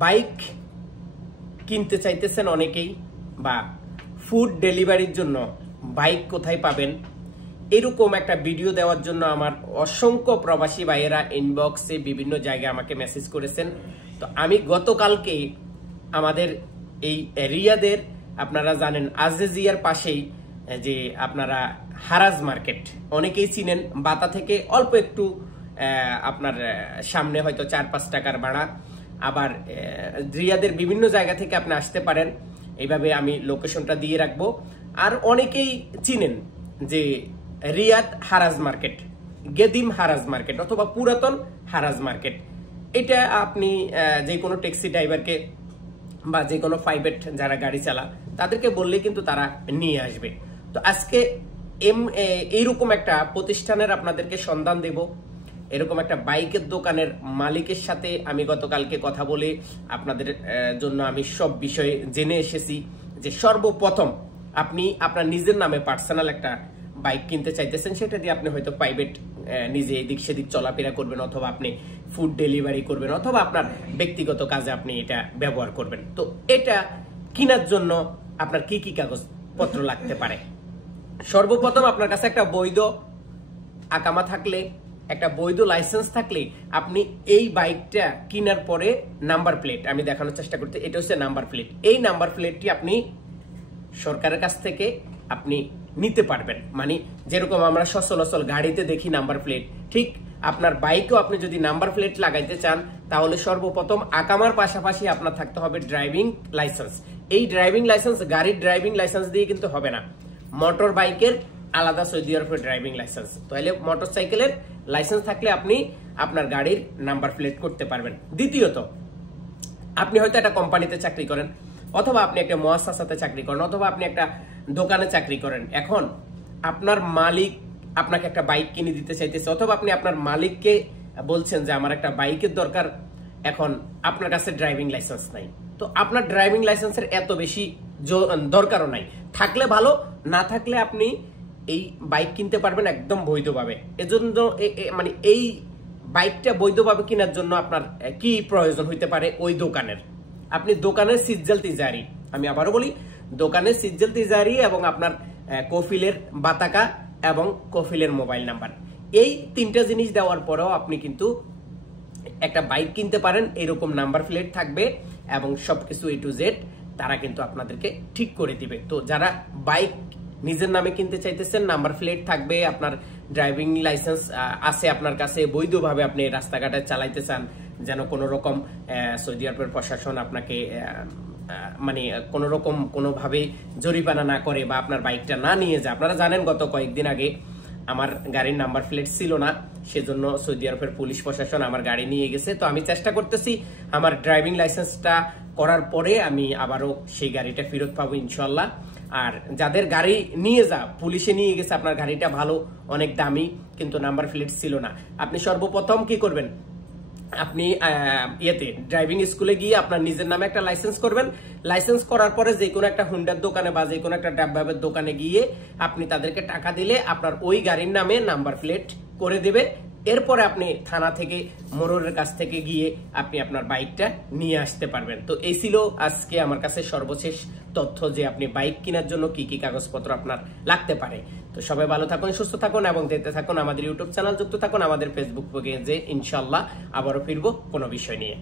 Bike কিনতে চাইতেছেন অনেকেই, বা ফুড ডেলিভারির জন্য বাইক কোথায় পাবেন এরকম একটা ভিডিও দেওয়ার জন্য আমার অসংখ্য প্রবাসী ভাইয়েরা ইনবক্সে বিভিন্ন জায়গায় আমাকে মেসেজ করেছেন। তো আমি গতকালকে আমাদের এই রিয়াদের, আপনারা জানেন আজিজিয়ার পাশেই যে আপনারা হারাজ মার্কেট অনেকেই চিনেন, বাতা থেকে অল্প একটু আপনার সামনে হয়তো 4-5 টাকার ভাড়া। আবার রিয়াদের বিভিন্ন জায়গা থেকে আপনি আসতে পারেন, এইভাবে আমি লোকেশনটা দিয়ে রাখবো। আর অনেকেই চিনেন যে রিয়াদ হারাজ মার্কেট, গেদিম হারাজ মার্কেট অথবা পুরাতন হারাজ মার্কেট, এটা আপনি যে কোনো ট্যাক্সি ড্রাইভারকে বা যে কোনো প্রাইভেট যারা গাড়ি চালা তাদেরকে বললে কিন্তু তারা নিয়ে আসবে। তো আজকে এইরকম একটা প্রতিষ্ঠানের আপনাদেরকে সন্ধান দেব। এরকম একটা বাইকের দোকানের মালিকের সাথে আমি গতকালকে কথা বলে আপনাদের জন্য আমি সব বিষয়ে জেনে এসেছি যে সর্বপ্রথম আপনি আপনার নিজের নামে পার্সোনাল একটা বাইক কিনতে চাইতেছেন, সেটা দিয়ে আপনি হয়তো প্রাইভেট নিজে এদিক সেদিক চলাফেরা করবেন, অথবা আপনি ফুড ডেলিভারি করবেন, অথবা আপনার ব্যক্তিগত কাজে আপনি এটা ব্যবহার করবেন। তো এটা কেনার জন্য আপনার কি কি কাগজপত্র লাগতে পারে? সর্বপ্রথম আপনার কাছে একটা বৈধ আকামা থাকলে, একটা বৈধ লাইসেন্স থাকলে আপনি এই বাইকটা কেনার পরে নাম্বার প্লেট, আমি দেখানোর চেষ্টা করতে, এটা হচ্ছে নাম্বার প্লেট। এই নাম্বার প্লেটটি আপনি সরকারের কাছ থেকে আপনি নিতে পারবেন। মানে যেরকম আমরা সচরাচর গাড়িতে দেখি নাম্বার প্লেট, ঠিক আপনার বাইকেও আপনি যদি নাম্বার প্লেট লাগাইতে চান তাহলে সর্বপ্রথম আকামার পাশাপাশি আপনার থাকতে হবে ড্রাইভিং লাইসেন্স। এই ড্রাইভিং লাইসেন্স গাড়ির ড্রাইভিং লাইসেন্স দিয়ে কিন্তু হবে না, মোটর বাইকের আলাদা সৌদি আরবের ড্রাইভিং লাইসেন্স। তাহলে মোটর সাইকেলের লাইসেন্স থাকলে আপনি আপনার গাড়ির নাম্বার প্লেট করতে পারবেন। দ্বিতীয়ত, আপনি হয়তো একটা কোম্পানিতে চাকরি করেন, অথবা আপনি একটা মুআসাসাতে চাকরি করেন, অথবা আপনি একটা দোকানে চাকরি করেন। এখন আপনার মালিক আপনাকে একটা বাইক কিনে দিতে চাইতেছে, অথবা আপনি আপনার মালিককে বলছেন যে আমার একটা বাইকের দরকার, এখন আপনার কাছে ড্রাইভিং লাইসেন্স নাই। তো আপনার ড্রাইভিং লাইসেন্সের এত বেশি দরকারও নাই, থাকলে ভালো, না থাকলে আপনি এই বাইক কিনতে পারবেন একদম বৈধভাবে। এজন্য মানে এই বাইকটা বৈধভাবে কেনার জন্য আপনার কি প্রয়োজন হইতে পারে? ওই দোকানের আপনি দোকানের সিজ্জাল তিজারি, আমি আবারও বলি, দোকানের সিজ্জাল তিজারি এবং আপনার কফিলের বাতাকা এবং কফিলের মোবাইল নাম্বার, এই 3টা জিনিস দেওয়ার পরেও আপনি কিন্তু একটা বাইক কিনতে পারেন। এরকম নাম্বার প্লেট থাকবে এবং সবকিছু A to Z তারা কিন্তু আপনাদেরকে ঠিক করে দিবে। তো যারা বাইক নিজের নামে কিনতে চাইতেছেন, নাম্বার প্লেট থাকবে, আপনার ড্রাইভিং লাইসেন্স আছে আপনার কাছে, বৈধভাবে আপনি রাস্তাঘাটে চালাইতে চান, যেন কোনো রকম সৌদি আরবের প্রশাসন আপনাকে মানে কোনো রকম কোনোভাবে জরিমানা না করে বা আপনার বাইকটা না নিয়ে যায়। আপনারা জানেন গত কয়েকদিন আগে আমার গাড়ির নাম্বার প্লেট ছিল না, সেজন্য সৌদি আরবের পুলিশ প্রশাসন আমার গাড়ি নিয়ে গেছে। তো আমি চেষ্টা করতেছি আমার ড্রাইভিং লাইসেন্সটা করার পরে আমি আবারও সেই গাড়িটা ফেরত পাবো ইনশাল্লাহ। আর যাদের গাড়ি নিয়ে পুলিশে নিয়ে গেছে, আপনার গাড়িটা ভালো, অনেক দামি, কিন্তু নাম্বার প্লেট ছিল না, আপনি সর্বপ্রথম কি করবেন? আপনি ড্রাইভিং স্কুলে গিয়ে আপনার নিজের নামে একটা লাইসেন্স করবেন। লাইসেন্স করার পরে যে কোনো একটা হুন্ডার দোকানে বা যে কোনো একটা ডাব্বাবের দোকানে গিয়ে আপনি তাদেরকে টাকা দিলে আপনার ওই গাড়ির নামে নাম্বার প্লেট করে দেবে। এরপরে আপনি থানা থেকে, মোড়রের কাছ থেকে গিয়ে আপনি আপনার বাইকটা নিয়ে আসতে পারবেন। তো এই ছিল আজকে আমার কাছে সর্বশেষ তথ্য যে আপনি বাইক কেনার জন্য কি কি কাগজপত্র আপনার লাগতে পারে। তো সবাই ভালো থাকুন, সুস্থ থাকুন এবং দেখতে থাকুন আমাদের ইউটিউব চ্যানেল, যুক্ত থাকুন আমাদের ফেসবুক পেজে। ইনশাল্লাহ আবারও ফিরবো কোনো বিষয় নিয়ে।